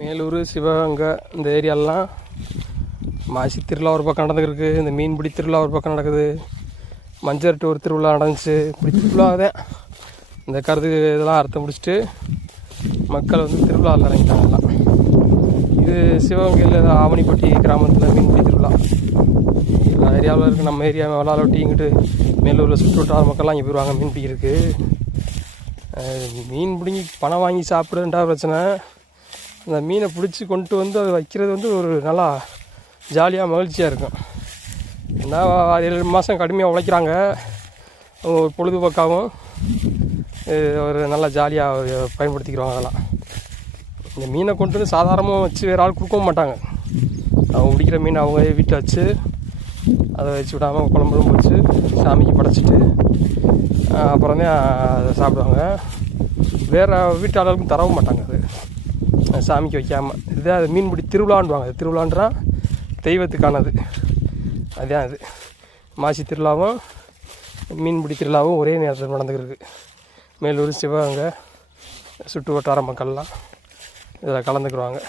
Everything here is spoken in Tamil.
மேலூர், சிவகங்கை இந்த ஏரியாலெலாம் மாசி திருவிழா ஒரு பக்கம் நடந்துருக்கு, இந்த மீன்பிடி திருவிழா ஒரு பக்கம் நடக்குது, மஞ்சர்ட்டு ஒரு திருவிழா நடந்துச்சு. இப்படி திருவிழா தான் இந்த கருது இதெல்லாம் அறுத்து முடிச்சுட்டு மக்கள் வந்து திருவிழாவில் இறங்கிட்டாங்கலாம். இது சிவகங்கையில் ஆவணிப்பட்டி கிராமத்தில் மீன்பிடி திருவிழா. எல்லா ஏரியாவில் இருக்குது. நம்ம ஏரியா விளாலொட்டி இங்கிட்டு மேலூரில் சுற்று வட்டார மக்கள்லாம் இங்கே போயிடுவாங்க மீன் பிடிக்கிறதுக்கு. மீன் பிடிங்கி பணம் வாங்கி சாப்பிட்றதுன்றா பிரச்சனை. அந்த மீனை பிடிச்சி கொண்டு வந்து அதை வைக்கிறது வந்து ஒரு நல்லா ஜாலியாக மகிழ்ச்சியாக இருக்கும். ஏன்னா 7 மாதம் கடுமையாக உழைக்கிறாங்க, ஒரு பொழுதுபோக்காகவும் ஒரு நல்லா ஜாலியாக பயன்படுத்திக்கிறோம். அதெல்லாம் இந்த மீனை கொண்டு வந்து சாதாரணமாக வச்சு வேறு ஆள் கொடுக்கவும் மாட்டாங்க. அவங்க பிடிக்கிற மீன் அவங்க வீட்டில் வச்சு அதை வச்சு விடாமல் குழம்புலும் வச்சு சாமிக்கு படைச்சிட்டு அப்புறம் தான் அதை சாப்பிடுவாங்க. வேறு வீட்டாளர்களுக்கும் தரவும் மாட்டாங்க. அது சாமிக்கு வைக்காமல் இதுதான் அது மீன்பிடி திருவிழான்டுவாங்க. அது திருவிழான்றா தெய்வத்துக்கானது. அதுதான் அது. மாசி திருவிழாவும் மீன்பிடி திருவிழாவும் ஒரே நேரத்தில் நடந்துக்கிருக்கு. மேலூர், சிவகங்கை சுற்று வட்டார மக்கள்லாம் இதில் கலந்துக்குருவாங்க.